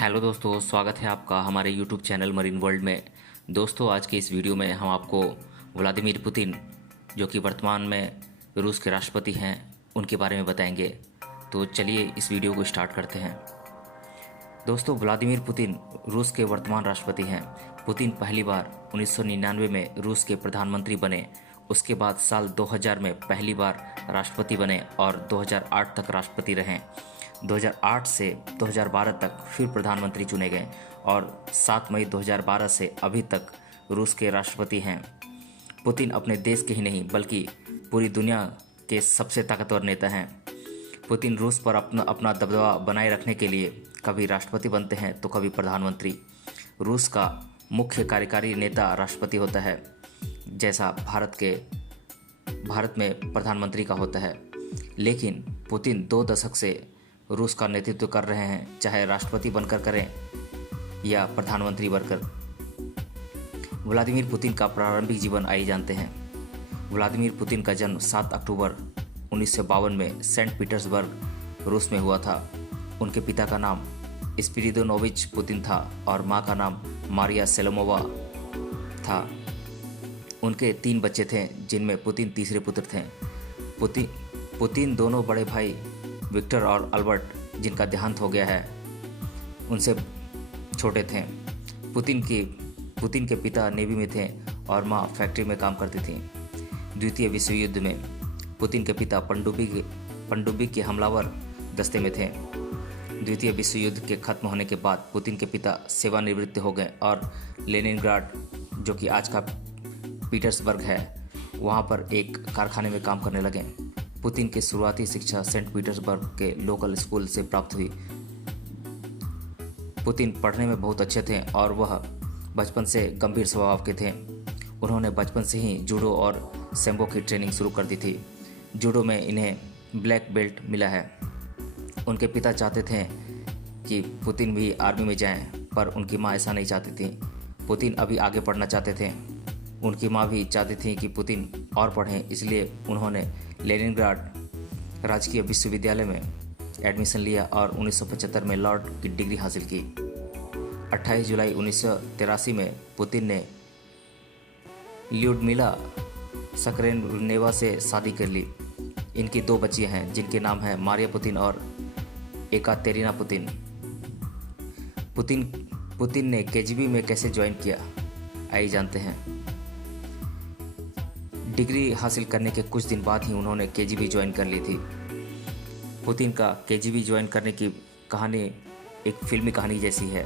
Hello दोस्तों, स्वागत है आपका हमारे यूट्यूब चैनल मरीन वर्ल्ड में। दोस्तों, आज के इस वीडियो में हम आपको व्लादिमीर पुतिन, जो कि वर्तमान में रूस के राष्ट्रपति हैं, उनके बारे में बताएंगे। तो चलिए इस वीडियो को स्टार्ट करते हैं। दोस्तों, व्लादिमीर पुतिन रूस के वर्तमान राष्ट्रपति हैं। पुतिन पहली बार 1999 में रूस के प्रधानमंत्री बने। उसके बाद साल 2000 में पहली बार राष्ट्रपति बने और 2008 तक राष्ट्रपति रहे। 2008 से 2012 तक फिर प्रधानमंत्री चुने गए और 7 मई 2012 से अभी तक रूस के राष्ट्रपति हैं। पुतिन अपने देश के ही नहीं बल्कि पूरी दुनिया के सबसे ताकतवर नेता हैं। पुतिन रूस पर अपना दबदबा बनाए रखने के लिए कभी राष्ट्रपति बनते हैं तो कभी प्रधानमंत्री। रूस का मुख्य कार्यकारी नेता राष्ट्रपति होता है, जैसा भारत में प्रधानमंत्री का होता है। लेकिन पुतिन 2 दशक से रूस का नेतृत्व कर रहे हैं, चाहे राष्ट्रपति बनकर करें या प्रधानमंत्री बनकर। व्लादिमीर पुतिन का प्रारंभिक जीवन आइए जानते हैं। व्लादिमीर पुतिन का जन्म 7 अक्टूबर 1952 में सेंट पीटर्सबर्ग, रूस में हुआ था। उनके पिता का नाम स्पिरिदोनोविच पुतिन था और मां का नाम मारिया सेलोमोवा था। उनके 3 बच्चे थे, जिनमें पुतिन तीसरे पुत्र थे। पुतिन दोनों बड़े भाई विक्टर और अल्बर्ट, जिनका देहांत हो गया है, उनसे छोटे थे। पुतिन के पिता नेवी में थे और मां फैक्ट्री में काम करती थी। द्वितीय विश्व युद्ध में पुतिन के पिता पनडुब्बी के हमलावर दस्ते में थे। द्वितीय विश्व युद्ध के खत्म होने के बाद पुतिन के पिता सेवानिवृत्त हो गए और लेनिनग्राड, जो कि आज का पीटर्सबर्ग है, वहां पर एक कारखाने में काम करने लगे। पुतिन की शुरुआती शिक्षा सेंट पीटर्सबर्ग के लोकल स्कूल से प्राप्त हुई। पुतिन पढ़ने में बहुत अच्छे थे और वह बचपन से गंभीर स्वभाव के थे। उन्होंने बचपन से ही जूडो और सैम्बो की ट्रेनिंग शुरू कर दी थी। जूडो में इन्हें ब्लैक बेल्ट मिला है। उनके पिता चाहते थे कि पुतिन भी आर्मी में जाएं, पर उनकी मां ऐसा नहीं चाहती थी। पुतिन अभी आगे पढ़ना चाहते थे। उनकी मां भी चाहती थी कि पुतिन और पढ़ें, इसलिए उन्होंने लेनिनग्राड राजकीय विश्वविद्यालय में एडमिशन लिया और 1975 में लॉ की डिग्री हासिल की। 28 जुलाई 1983 में पुतिन ने ल्यूडमिला सकरेनेवा से शादी कर ली। इनकी 2 बच्चियां हैं, जिनके नाम हैं मारिया पुतिन और एकातेरिना पुतिन। पुतिन ने केजीबी में कैसे ज्वाइन किया, आइए जानते हैं। डिग्री हासिल करने के कुछ दिन बाद ही उन्होंने केजीबी ज्वाइन कर ली थी। पुतिन का केजीबी ज्वाइन करने की कहानी एक फिल्मी कहानी जैसी है।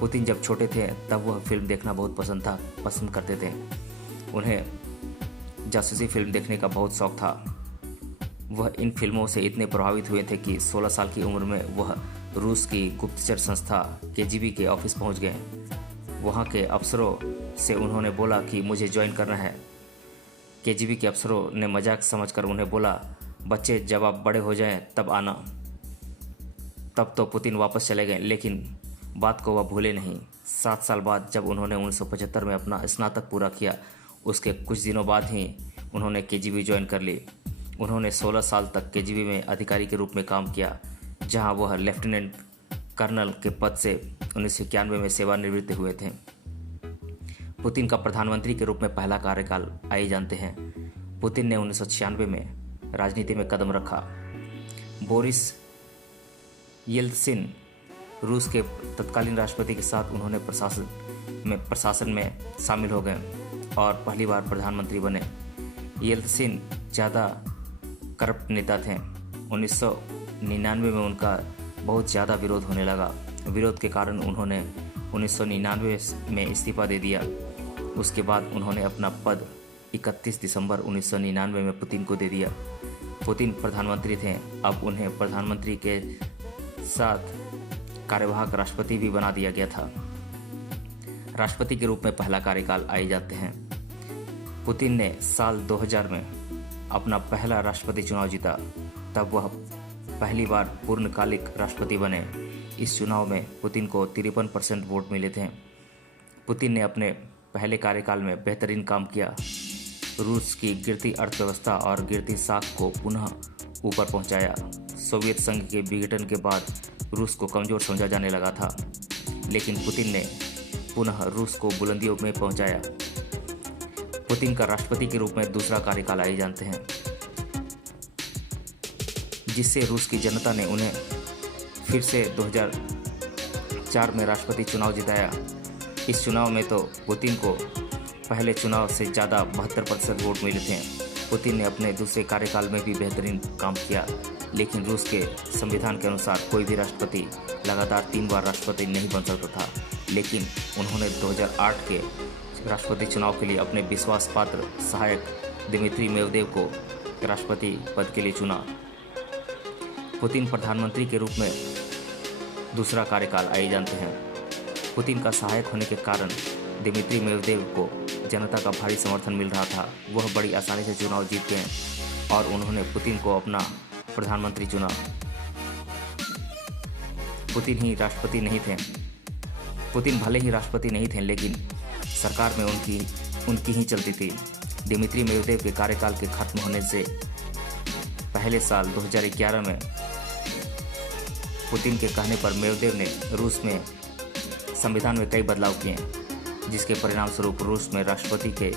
पुतिन जब छोटे थे तब वह फिल्म देखना बहुत पसंद करते थे। उन्हें जासूसी फिल्म देखने का बहुत शौक था। वह इन फिल्मों से इतने प्रभावित हुए थे कि 16 साल की उम्र में वह रूस की गुप्तचर संस्था केजीबी के ऑफिस पहुंच गए। वहां के अफसरों से उन्होंने बोला कि मुझे ज्वाइन करना है। केजीबी के अफसरों ने मजाक समझकर उन्हें बोला, बच्चे जब आप बड़े हो जाएं तब आना। तब तो पुतिन वापस चले गए, लेकिन बात को वह भूले नहीं। 7 साल बाद जब उन्होंने 1975 में अपना स्नातक पूरा किया, उसके कुछ दिनों बाद ही उन्होंने केजीबी ज्वाइन कर ली। उन्होंने 16 साल तक केजीबी में अधिकारी के रूप में काम किया, जहां वह लेफ्टिनेंट कर्नल के पद से 1991 में सेवानिवृत्त हुए थे। पुतिन का प्रधानमंत्री के रूप में पहला कार्यकाल आइए जानते हैं। पुतिन ने 1996 में राजनीति में कदम रखा। बोरिस येल्त्सिन रूस के तत्कालीन राष्ट्रपति के साथ उन्होंने प्रशासन में शामिल हो गए और पहली बार प्रधानमंत्री बने। येल्त्सिन ज़्यादा करप्ट नेता थे। 1999 में उनका बहुत ज़्यादा विरोध होने लगा। विरोध के कारण उन्होंने 1999 में इस्तीफा दे दिया। उसके बाद उन्होंने अपना पद 31 दिसंबर 1999 में पुतिन को दे दिया। पुतिन प्रधानमंत्री थे। अब उन्हें प्रधानमंत्री के साथ कार्यवाहक राष्ट्रपति भी बना दिया गया था। राष्ट्रपति के रूप में पहला कार्यकाल आए जाते हैं। पुतिन ने साल 2000 में अपना पहला राष्ट्रपति चुनाव जीता। तब वह पहली बार पूर्णकालिक राष्ट्रपति बने। इस चुनाव में पुतिन को 53% वोट मिले थे। पुतिन ने अपने पहले कार्यकाल में बेहतरीन काम किया। रूस की गिरती अर्थव्यवस्था और गिरती साख को पुनः ऊपर पहुंचाया। सोवियत संघ के विघटन के बाद रूस को कमज़ोर समझा जाने लगा था। लेकिन पुतिन ने पुनः रूस को बुलंदियों में पहुंचाया। पुतिन का राष्ट्रपति के रूप में दूसरा कार्यकाल आए जानते हैं, जिससे रूस की जनता ने उन्हें फिर से 2004 में राष्ट्रपति चुनाव जिताया। इस चुनाव में तो पुतिन को पहले चुनाव से ज़्यादा 72% वोट मिले थे। पुतिन ने अपने दूसरे कार्यकाल में भी बेहतरीन काम किया, लेकिन रूस के संविधान के अनुसार कोई भी राष्ट्रपति लगातार 3 बार राष्ट्रपति नहीं बन सकता था। लेकिन उन्होंने 2008 के राष्ट्रपति चुनाव के लिए अपने विश्वास पात्र सहायक दिमित्री मेदवेदेव को राष्ट्रपति पद के लिए चुना। पुतिन प्रधानमंत्री के रूप में दूसरा कार्यकाल आए जानते हैं। पुतिन का सहायक होने के कारण दिमित्री मेदवेदेव को जनता का भारी समर्थन मिल रहा था। वह बड़ी आसानी से चुनाव जीत गए और उन्होंने पुतिन को अपना प्रधानमंत्री चुना। पुतिन भले ही राष्ट्रपति नहीं थे, लेकिन सरकार में उनकी ही चलती थी। दिमित्री मेदवेदेव के कार्यकाल के खत्म होने से पहले साल 2011 में पुतिन के कहने पर मेदवेदेव ने रूस में संविधान में कई बदलाव किए, जिसके परिणाम स्वरूप रूस में राष्ट्रपति के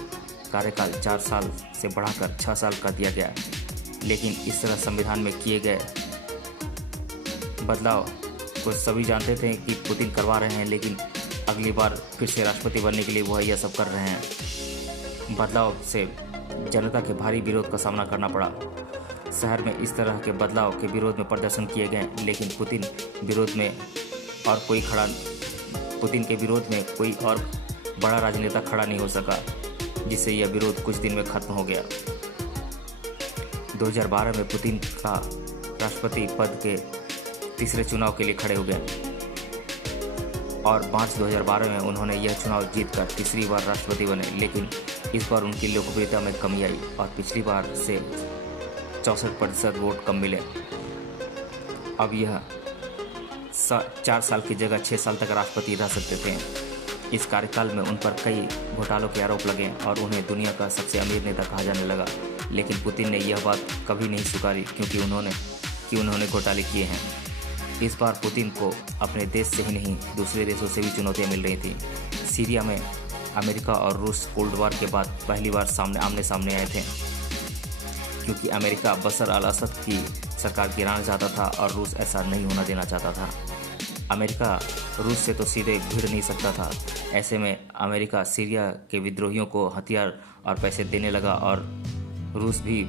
कार्यकाल 4 साल से बढ़ाकर 6 साल कर दिया गया। लेकिन इस तरह संविधान में किए गए बदलाव को सभी जानते थे कि पुतिन करवा रहे हैं, लेकिन अगली बार फिर से राष्ट्रपति बनने के लिए वह यह सब कर रहे हैं। बदलाव से जनता के भारी विरोध का सामना करना पड़ा। शहर में इस तरह के बदलाव के विरोध में प्रदर्शन किए गए, लेकिन पुतिन के विरोध में कोई और बड़ा राजनेता खड़ा नहीं हो सका, जिससे यह विरोध कुछ दिन में खत्म हो गया। 2012 में पुतिन का राष्ट्रपति पद के तीसरे चुनाव के लिए खड़े हो गए और मार्च 2012 में उन्होंने यह चुनाव जीतकर तीसरी बार राष्ट्रपति बने। लेकिन इस बार उनकी लोकप्रियता में कमी आई और पिछली बार से 64% वोट कम मिले। अब यह 4 साल की जगह 6 साल तक राष्ट्रपति रह सकते थे। इस कार्यकाल में उन पर कई घोटालों के आरोप लगे और उन्हें दुनिया का सबसे अमीर नेता कहा जाने लगा। लेकिन पुतिन ने यह बात कभी नहीं स्वीकारी क्योंकि उन्होंने घोटाले किए हैं। इस बार पुतिन को अपने देश से ही नहीं दूसरे देशों से भी चुनौतियां मिल रही थी। सीरिया में अमेरिका और रूस कोल्ड वॉर के बाद पहली बार आमने सामने आए थे, क्योंकि अमेरिका बशर अल असद की सरकार गिराना चाहता था और रूस ऐसा नहीं होना देना चाहता था। अमेरिका रूस से तो सीधे भिड़ नहीं सकता था। ऐसे में अमेरिका सीरिया के विद्रोहियों को हथियार और पैसे देने लगा और रूस भी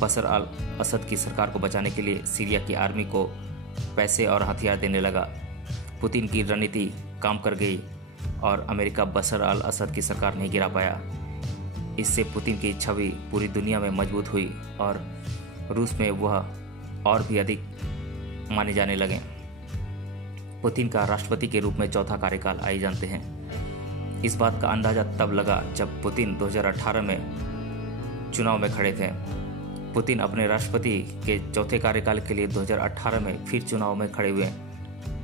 बशर अल असद की सरकार को बचाने के लिए सीरिया की आर्मी को पैसे और हथियार देने लगा। पुतिन की रणनीति काम कर गई और अमेरिका बशर अल असद की सरकार नहीं गिरा पाया। इससे पुतिन की छवि पूरी दुनिया में मजबूत हुई और रूस में वह और भी अधिक माने जाने लगे। पुतिन का राष्ट्रपति के रूप में चौथा कार्यकाल आए जानते हैं। इस बात का अंदाजा तब लगा जब पुतिन 2018 में चुनाव में खड़े थे। पुतिन अपने राष्ट्रपति के चौथे कार्यकाल के लिए 2018 में फिर चुनाव में खड़े हुए।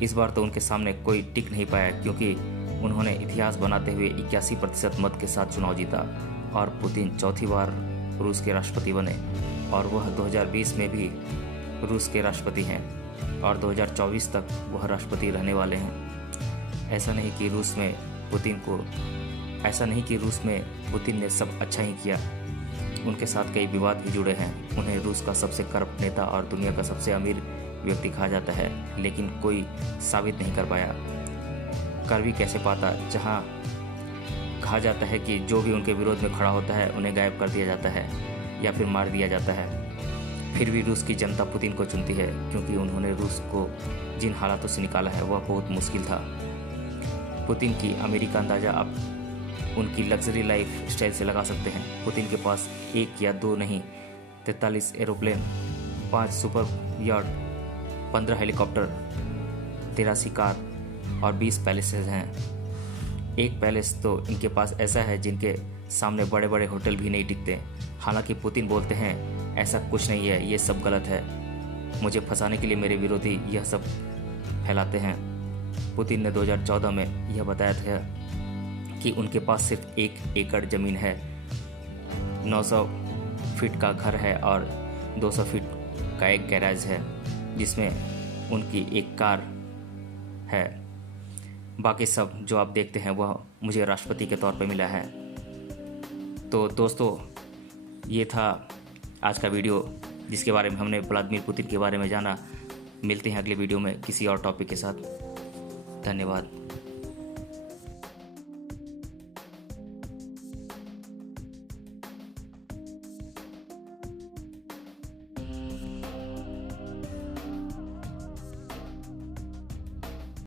इस बार तो उनके सामने कोई टिक नहीं पाया, क्योंकि उन्होंने इतिहास बनाते हुए 81% मत के साथ चुनाव जीता और पुतिन चौथी बार रूस के राष्ट्रपति बने और वह 2020 में भी रूस के राष्ट्रपति हैं और 2024 तक वह राष्ट्रपति रहने वाले हैं। ऐसा नहीं कि रूस में पुतिन ने सब अच्छा ही किया। उनके साथ कई विवाद भी जुड़े हैं। उन्हें रूस का सबसे करप्ट नेता और दुनिया का सबसे अमीर व्यक्ति कहा जाता है, लेकिन कोई साबित नहीं कर पाया। कर भी कैसे पाता, जहां कहा जाता है कि जो भी उनके विरोध में खड़ा होता है उन्हें गायब कर दिया जाता है या फिर मार दिया जाता है। फिर भी रूस की जनता पुतिन को चुनती है, क्योंकि उन्होंने रूस को जिन हालातों से निकाला है वह बहुत मुश्किल था। पुतिन की अमीरी का अंदाज़ा आप उनकी लग्जरी लाइफ स्टाइल से लगा सकते हैं। पुतिन के पास 1 या 2 नहीं 43 aeroplane, 5 super yard, 15 helicopter, 83 car और 20 पैलेसेस हैं। एक पैलेस तो इनके पास ऐसा है जिनके सामने बड़े बड़े होटल भी नहीं टिकते। हालांकि पुतिन बोलते हैं ऐसा कुछ नहीं है, ये सब गलत है, मुझे फंसाने के लिए मेरे विरोधी यह सब फैलाते हैं। पुतिन ने 2014 में यह बताया था कि उनके पास सिर्फ 1 एकड़ ज़मीन है, 900 फीट का घर है और 200 फीट का एक गैराज है, जिसमें उनकी एक कार है। बाकी सब जो आप देखते हैं वह मुझे राष्ट्रपति के तौर पर मिला है। तो दोस्तों, ये था आज का वीडियो जिसके बारे में हमने व्लादिमीर पुतिन के बारे में जाना। मिलते हैं अगले वीडियो में किसी और टॉपिक के साथ। धन्यवाद।